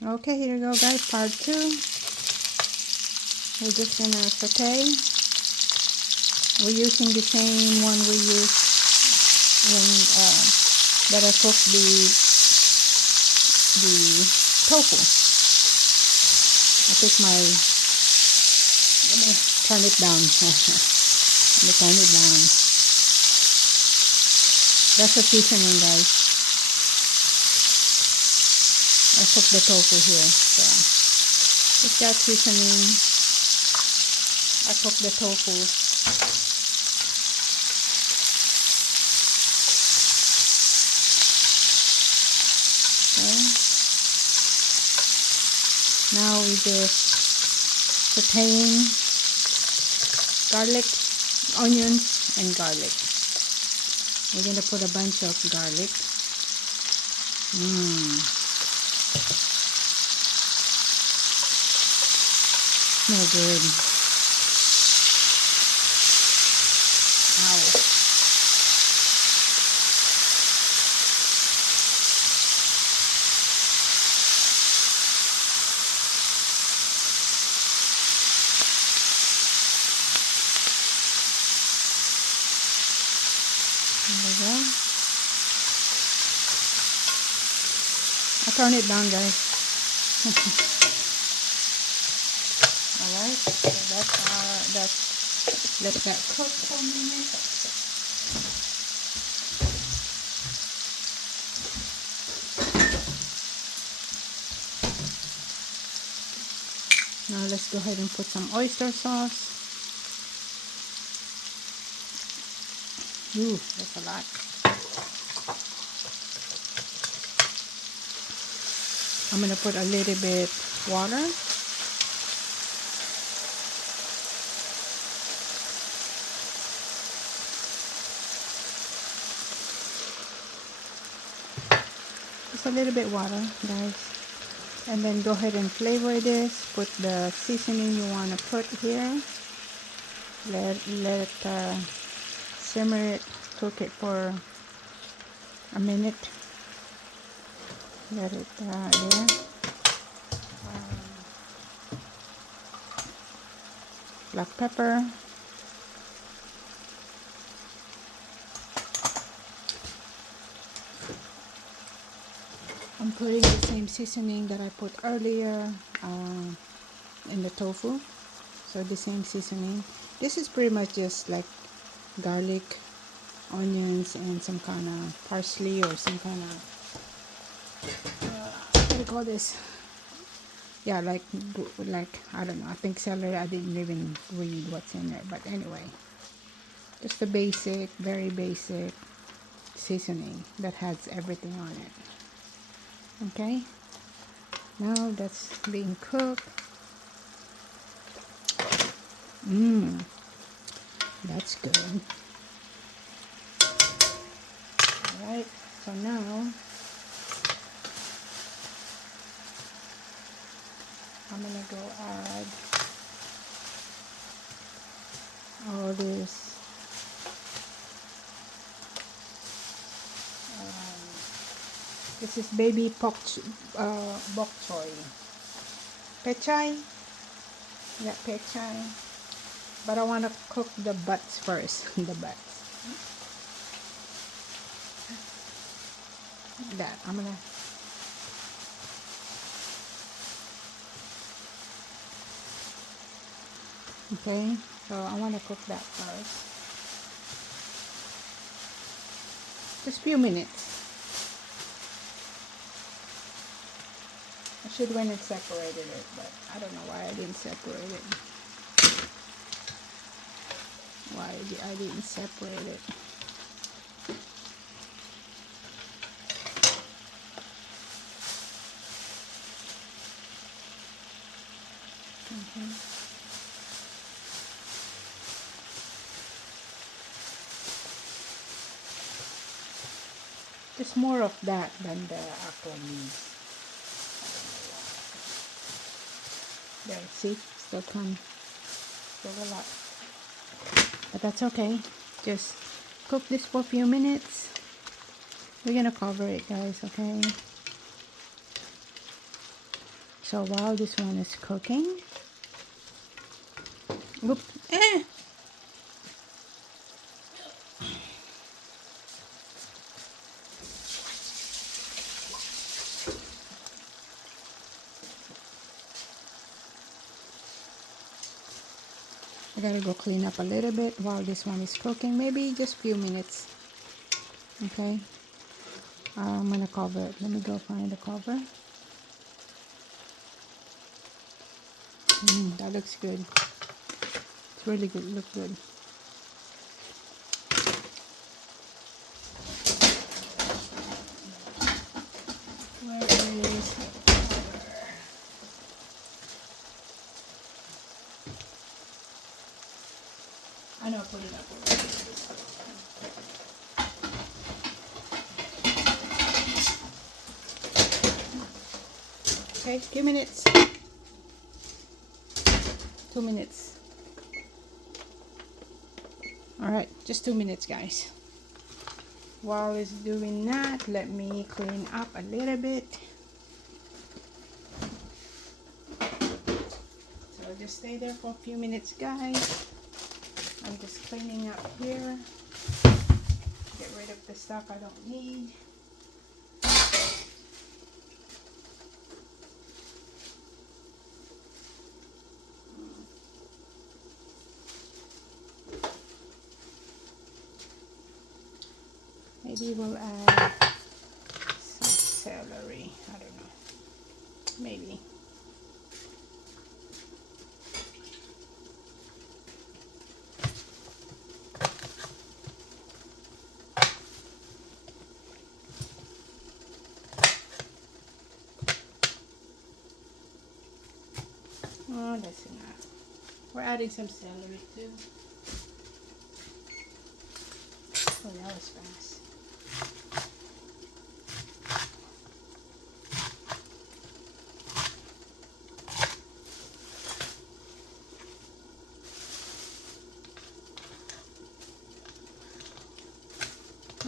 Okay, here you go, guys. Part 2. We're just gonna saute. We're using the same one we used when that I cooked the tofu. I took my, let me turn it down. Let me turn it down. That's the seasoning, guys. I cooked the tofu here, so it's got seasoning. I cooked the tofu. Okay. Now we just sauteing garlic, onions, and garlic. We're gonna put a bunch of garlic. Smells good. Ow. There we go. I'll turn it down, guys. Alright, so let that cook for a minute. Now let's go ahead and put some oyster sauce. Ooh, that's a lot. I'm gonna put a little bit water. Just a little bit water, guys. And then go ahead and flavor this. Put the seasoning you want to put here. Let it simmer it. Cook it for a minute. Let it there. Black pepper. I'm putting the same seasoning that I put earlier in the tofu. So the same seasoning. This is pretty much just like garlic, onions, and some kind of parsley or some kind of what do you call this? Yeah, like I don't know. I think celery. I didn't even read what's in there, but anyway, just the basic, very basic seasoning that has everything on it. Okay, now that's being cooked. That's good. Alright, so now I'm gonna go add all this this is baby bok choy. Pechay. Yeah, pechay. But I want to cook the butts first. The butts. That. I'm going to... Okay. So I want to cook that first. Just a few minutes. I should went and separated it, but I don't know why I didn't separate it. Why I didn't separate it. Just more of that than the apple leaves. There, see? Still a lot. But that's okay. Just cook this for a few minutes. We're gonna cover it, guys, okay? So while this one is cooking, whoop, eh, I gotta go clean up a little bit while this one is cooking, maybe just a few minutes. Okay, I'm gonna cover it. Let me go find the cover. That looks good. It's really good. Look good. Where is the cover? I know, put it up already. Okay, a few minutes. 2 minutes. Alright, just 2 minutes, guys. While it's doing that, let me clean up a little bit. So just stay there for a few minutes, guys. I'm just cleaning up here. Get rid of the stuff I don't need. Maybe we'll add some celery. I don't know. Maybe. Oh, that's enough. We're adding some celery too. Oh, that was fast.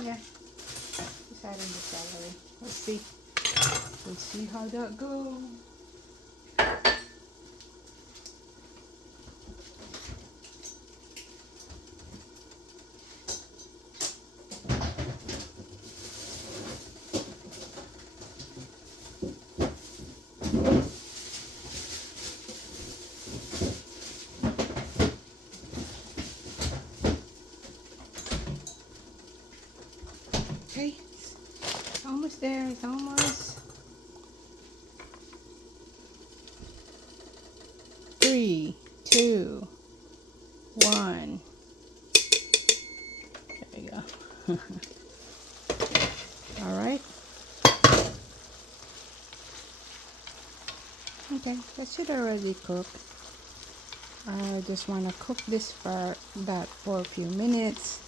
Yeah, just adding the celery. Let's see. We'll see how that goes. Okay, it's almost there. It's almost. 3, 2, 1. There we go. All right. Okay, that should already cook. I just want to cook this for a few minutes,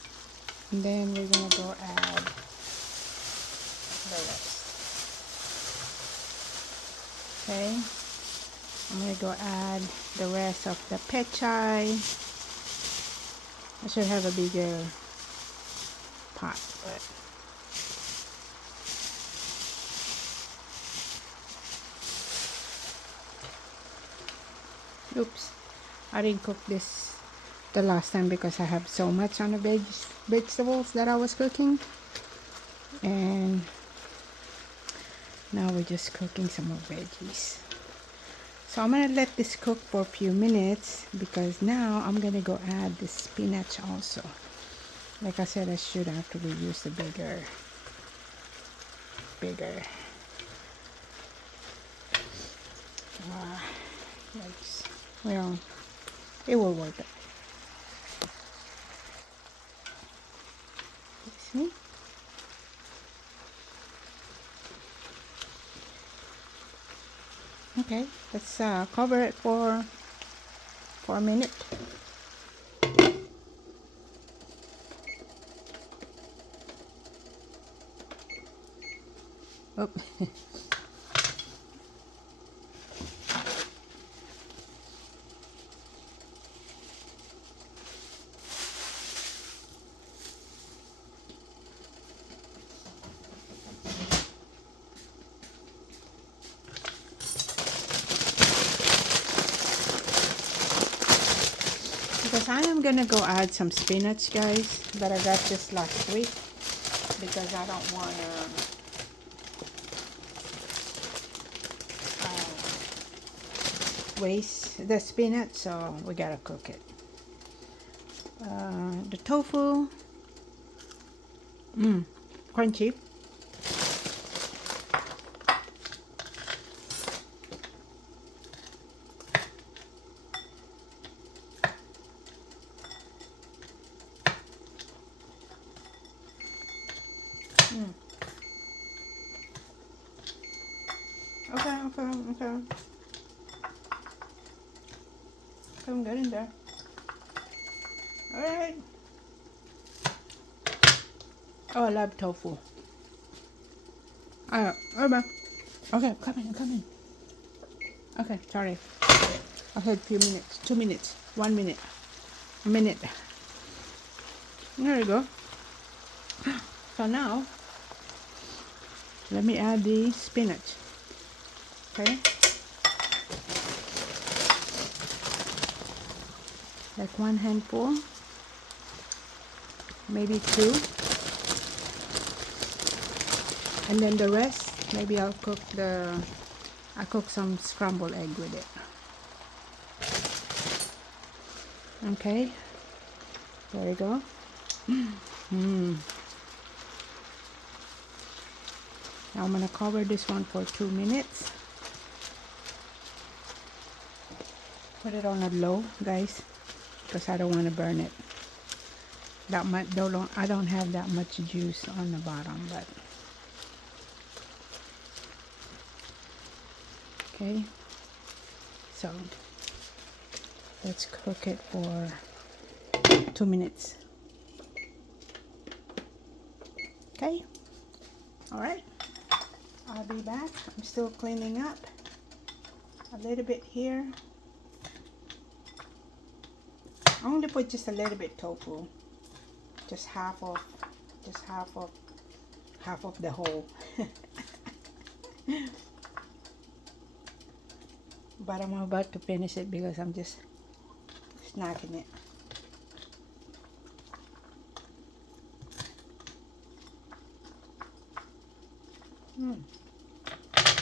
and then we're gonna go add the rest. Okay, I'm gonna go add the rest of the pechay. I should have a bigger pot, but oops, I didn't cook this the last time because I have so much on the vegetables that I was cooking, and now we're just cooking some more veggies. So I'm gonna let this cook for a few minutes because now I'm gonna go add the spinach also. Like I said, I should actually use the bigger. Yikes. Well, it will work. See? Okay, let's cover it for a minute. Oh. Because I am gonna go add some spinach, guys, that I got this last week, because I don't want to waste the spinach, so we gotta cook it. The tofu, crunchy. Okay. I'm getting there. Alright. Oh, I love tofu. Okay, come in. Okay, sorry. I had a few minutes, 2 minutes, 1 minute, a minute. There you go. So now, let me add the spinach. Okay. Like 1 handful, maybe 2. And then the rest, maybe I'll cook some scrambled egg with it. Okay, there you go. Now I'm gonna cover this one for 2 minutes. Put it on a low, guys, because I don't want to burn it. That much, I don't have that much juice on the bottom, but okay. So let's cook it for 2 minutes. Okay. All right. I'll be back. I'm still cleaning up a little bit here. I only put just a little bit tofu, just half of the whole. But I'm about to finish it because I'm just snacking it.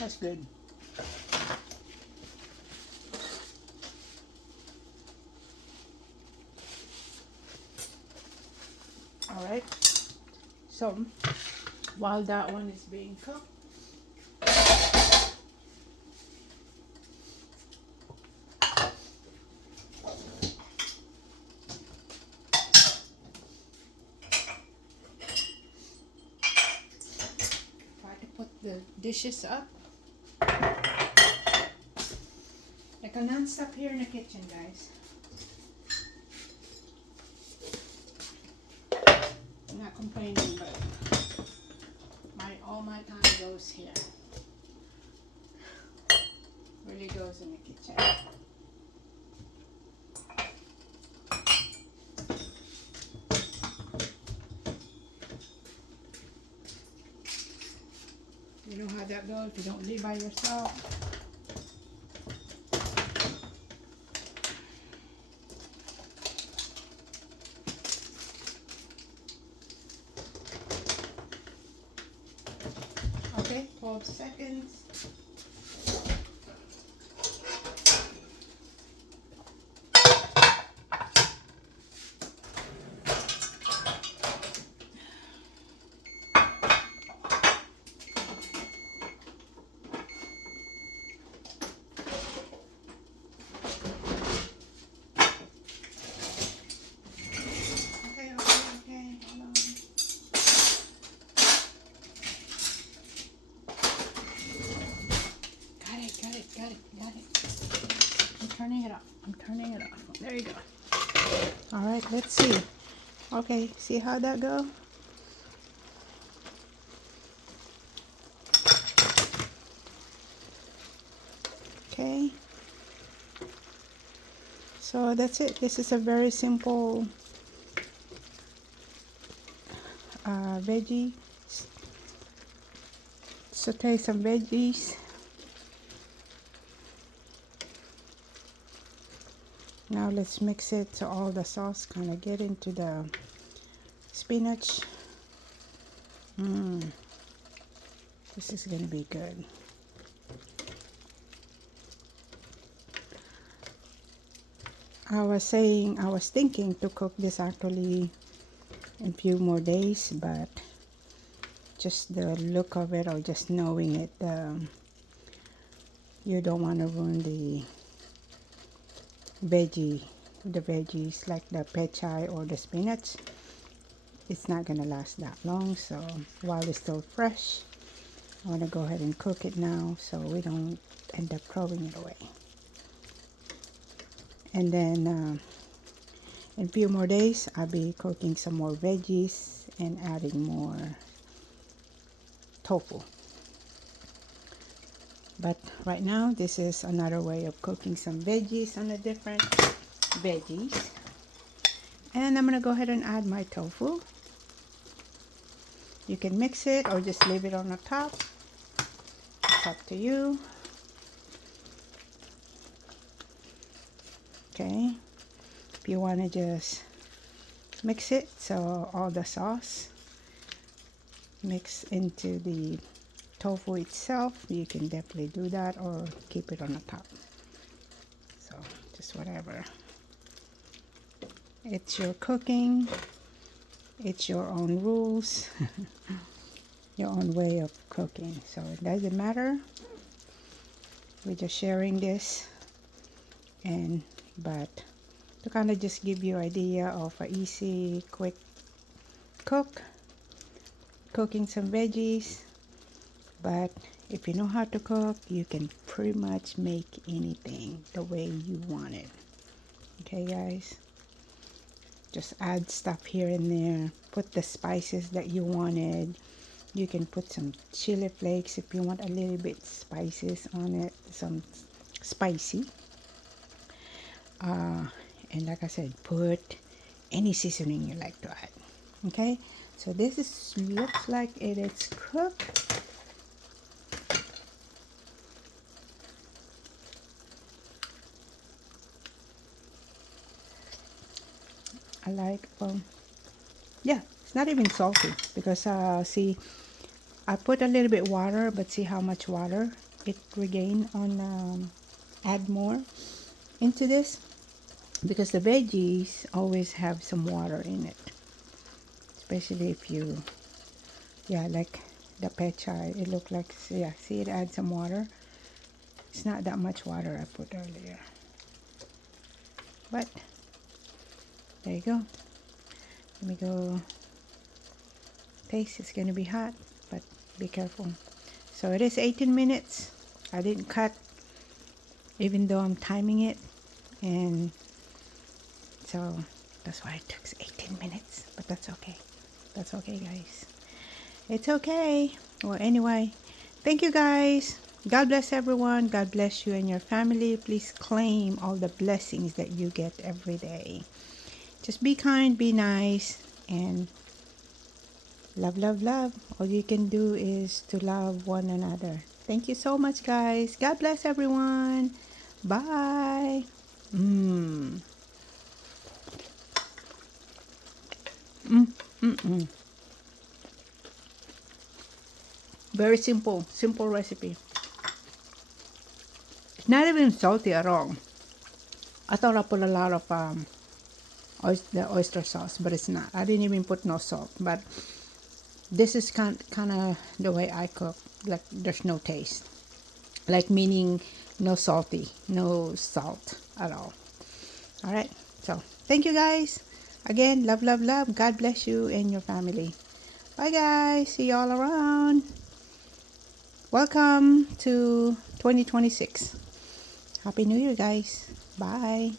That's good. All right. So while that one is being cooked, try to put the dishes up. Like a non-stop here in the kitchen, guys. I'm not complaining, but all my time goes here. Really goes in the kitchen. You know how that goes if you don't live by yourself. Okay, 12 seconds. Got it. I'm turning it off. There you go. All right, let's see. Okay, see how that go? Okay. So that's it. This is a very simple veggie. Saute some veggies. Now let's mix it so all the sauce kind of get into the spinach. This is gonna be good. I was thinking to cook this actually in a few more days, but just the look of it or just knowing it, you don't want to ruin the veggies like the pechay or the spinach. It's not gonna last that long, so while it's still fresh, I want to go ahead and cook it now so we don't end up throwing it away. And then in a few more days, I'll be cooking some more veggies and adding more tofu. But right now, this is another way of cooking some veggies on a different veggies. And I'm going to go ahead and add my tofu. You can mix it or just leave it on the top. It's up to you. Okay. If you want to just mix it so all the sauce mix into the tofu itself, you can definitely do that, or keep it on the top. So just whatever. It's your cooking, it's your own rules, your own way of cooking, so it doesn't matter. We're just sharing this, but to kind of just give you idea of an easy quick cooking some veggies. But if you know how to cook, you can pretty much make anything the way you want it. Okay, guys? Just add stuff here and there. Put the spices that you wanted. You can put some chili flakes if you want a little bit spices on it. Some spicy. And like I said, put any seasoning you like to add. Okay? So this looks like it is cooked. I like, yeah, it's not even salty because see, I put a little bit water, but see how much water it regained on add more into this, because the veggies always have some water in it, especially if you, yeah, like the pechay, it looked like, yeah, see, it adds some water. It's not that much water I put earlier, but there you go. Let me go taste. It's going to be hot, but be careful. So it is 18 minutes. I didn't cut, even though I'm timing it. And so that's why it took 18 minutes. But that's okay. That's okay, guys. It's okay. Well, anyway, thank you, guys. God bless everyone. God bless you and your family. Please claim all the blessings that you get every day. Just be kind, be nice, and love, love, love. All you can do is to love one another. Thank you so much, guys. God bless everyone. Bye. Very simple recipe. It's not even salty at all. I thought I put a lot of the oyster sauce, but it's not. I didn't even put no salt, but this is kind of the way I cook. Like there's no taste, like meaning no salty, no salt at all. All right, so thank you, guys. Again, love, love, love. God bless you and your family. Bye, guys. See you all around. Welcome to 2026. Happy New Year, guys. Bye.